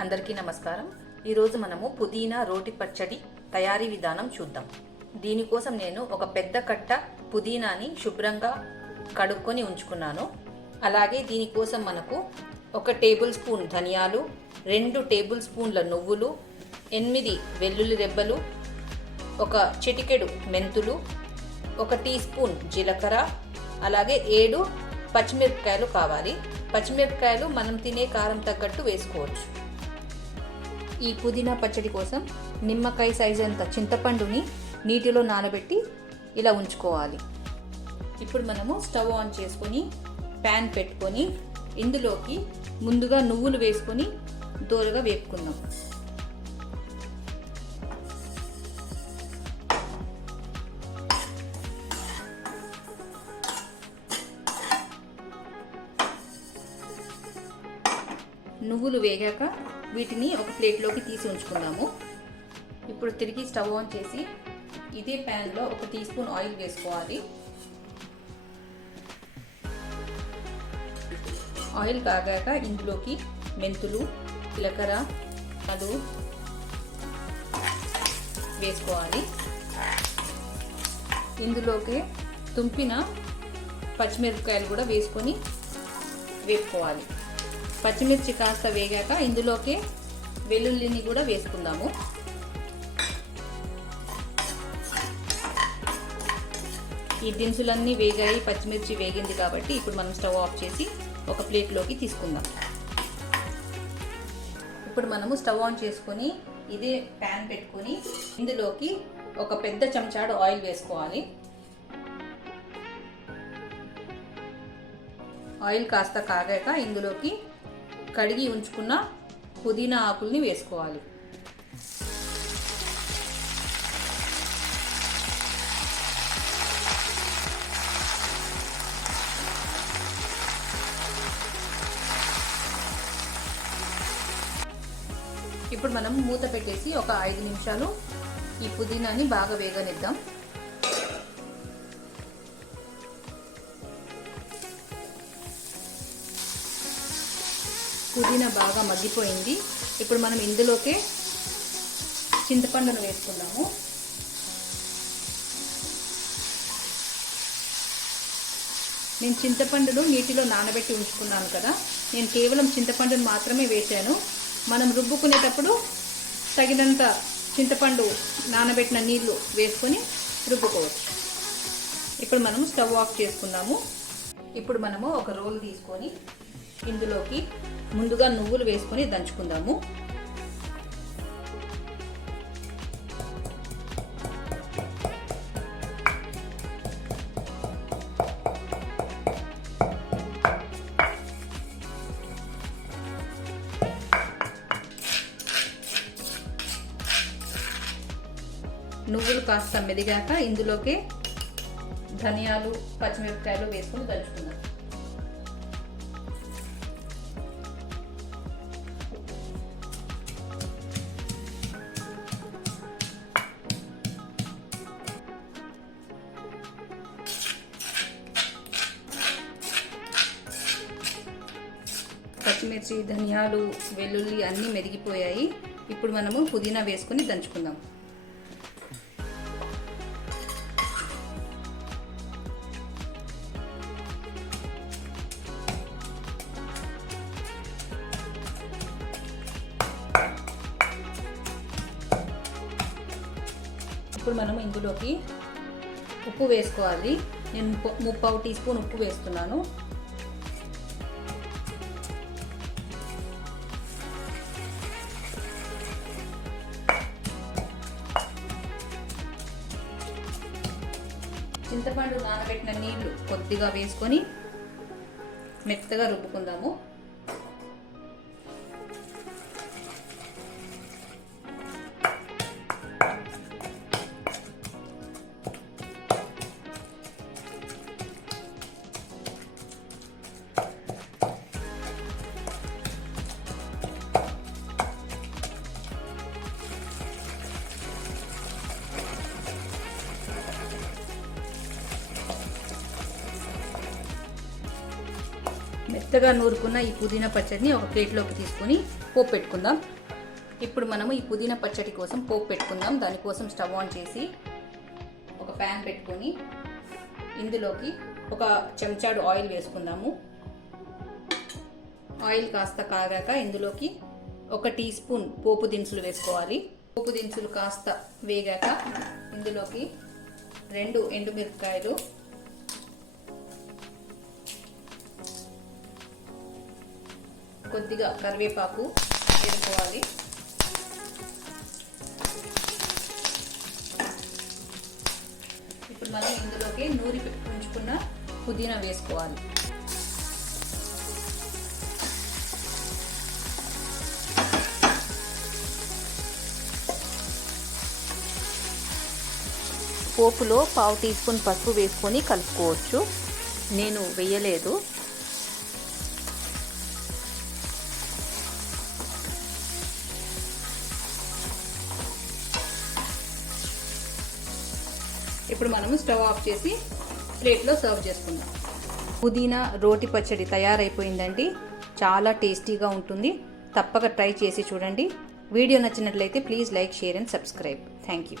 అందరికీ నమస్కారం. ఈరోజు మనము పుదీనా రోటి పచ్చడి తయారీ విధానం చూద్దాం. దీనికోసం నేను ఒక పెద్ద కట్ట పుదీనాని శుభ్రంగా కడుక్కొని ఉంచుకున్నాను. అలాగే దీనికోసం మనకు 1 టేబుల్ స్పూన్ ధనియాలు, 2 టేబుల్ స్పూన్ల నువ్వులు, 8 వెల్లుల్లి రెబ్బలు, ఒక చిటికెడు మెంతులు, 1 టీ స్పూన్ జీలకర్ర, అలాగే 7 పచ్చిమిరపకాయలు కావాలి. పచ్చిమిరపకాయలు మనం తినే కారం తగ్గట్టు వేసుకోవచ్చు. ఈ పుదీనా పచ్చడి కోసం నిమ్మకాయ సైజ్ అంత చింతపండుని నీటిలో నానబెట్టి ఇలా ఉంచుకోవాలి. ఇప్పుడు మనము స్టవ్ ఆన్ చేసుకొని ప్యాన్ పెట్టుకొని ఇందులోకి ముందుగా నువ్వులు వేసుకొని దోరగా వేపుకుందాం. నువ్వులు వేగాక వీటిని ఒక ప్లేట్లోకి తీసి ఉంచుకుందాము. ఇప్పుడు తిరిగి స్టవ్ ఆన్ చేసి ఇదే ప్యాన్లో 1 టీ స్పూన్ ఆయిల్ వేసుకోవాలి. ఆయిల్ కాగాక ఇందులోకి మెంతులు, జీలకర్ర వేసుకోవాలి. ఇందులోకి తుంపిన పచ్చిమిరపకాయలు కూడా వేసుకొని వేపుకోవాలి. పచ్చిమిర్చి కాస్త వేగాక ఇందులోకి వెల్లుల్లిని కూడా వేసుకుందాము. ఈ దినుసులన్నీ వేగాయి, పచ్చిమిర్చి వేగింది కాబట్టి ఇప్పుడు మనం స్టవ్ ఆఫ్ చేసి ఒక ప్లేట్లోకి తీసుకుందాం. ఇప్పుడు మనము స్టవ్ ఆన్ చేసుకొని ఇదే ప్యాన్ పెట్టుకొని ఇందులోకి ఒక పెద్ద చెంచాడు ఆయిల్ వేసుకోవాలి. ఆయిల్ కాస్త కాగాక ఇందులోకి కడిగి ఉంచుకున్న పుదీనా ఆకుల్ని వేసుకోవాలి. ఇప్పుడు మనం మూత పెట్టేసి ఒక 5 నిమిషాలు ఈ పుదీనాని బాగా వేగనిద్దాం. పుదీనా బాగా మగ్గిపోయింది. ఇప్పుడు మనం ఇందులోకే చింతపండును వేసుకుందాము. నేను చింతపండును నీటిలో నానబెట్టి ఉంచుకున్నాను కదా, నేను కేవలం చింతపండును మాత్రమే వేసాను. మనం రుబ్బుకునేటప్పుడు తగినంత చింతపండు నానబెట్టిన నీళ్లు వేసుకొని రుబ్బుకోవచ్చు. ఇప్పుడు మనం స్టవ్ ఆఫ్ చేసుకుందాము. ఇప్పుడు మనము ఒక రోల్ తీసుకొని ఇందులోకి ముందుగా నువ్వులు వేసుకొని దంచుకుందాము. నువ్వులు కాస్త మెదిగాక ఇందులోకి ధనియాలు, పచ్చిమిరపకాయలు వేసుకొని దంచుకుందాం. పచ్చిమిర్చి, ధనియాలు, వెల్లుల్లి అన్నీ మెరిగిపోయాయి. ఇప్పుడు మనము పుదీనా వేసుకొని దంచుకుందాం. ఇప్పుడు మనము ఇందులోకి ఉప్పు వేసుకోవాలి. నేను 3/4 టీ స్పూన్ ఉప్పు వేస్తున్నాను. చింతపండు నానబెట్టిన నీళ్లు కొద్దిగా వేసుకొని మెత్తగా రుబ్బుకుందాము. మెత్తగా నూరుకున్న ఈ పుదీనా పచ్చడిని ఒక ప్లేట్లోకి తీసుకుని పోపు పెట్టుకుందాం. ఇప్పుడు మనము ఈ పుదీనా పచ్చడి కోసం పోపు పెట్టుకుందాం. దానికోసం స్టవ్ ఆన్ చేసి ఒక ప్యాన్ పెట్టుకొని ఇందులోకి ఒక చెంచాడు ఆయిల్ వేసుకుందాము. ఆయిల్ కాస్త కాగాక ఇందులోకి 1 టీ స్పూన్ పోపు దినుసులు వేసుకోవాలి. పోపు దినుసులు కాస్త వేగాక ఇందులోకి 2 ఎండుమిరపకాయలు, కొద్దిగా కరివేపాకు వేసుకోవాలి. ఇప్పుడు మనం ఇందులోకి నూరి ఉంచుకున్న పుదీనా వేసుకోవాలి. పోపులో 1/2 టీ స్పూన్ పసుపు వేసుకొని కలుపుకోవచ్చు. నేను వేయలేదు. ఇప్పుడు మనము స్టవ్ ఆఫ్ చేసి ప్లేట్లో సర్వ్ చేసుకుందాం. పుదీనా రోటి పచ్చడి తయారైపోయిందండి. చాలా టేస్టీగా ఉంటుంది. తప్పక ట్రై చేసి చూడండి. వీడియో నచ్చినట్లయితే please like, share and subscribe. Thank you.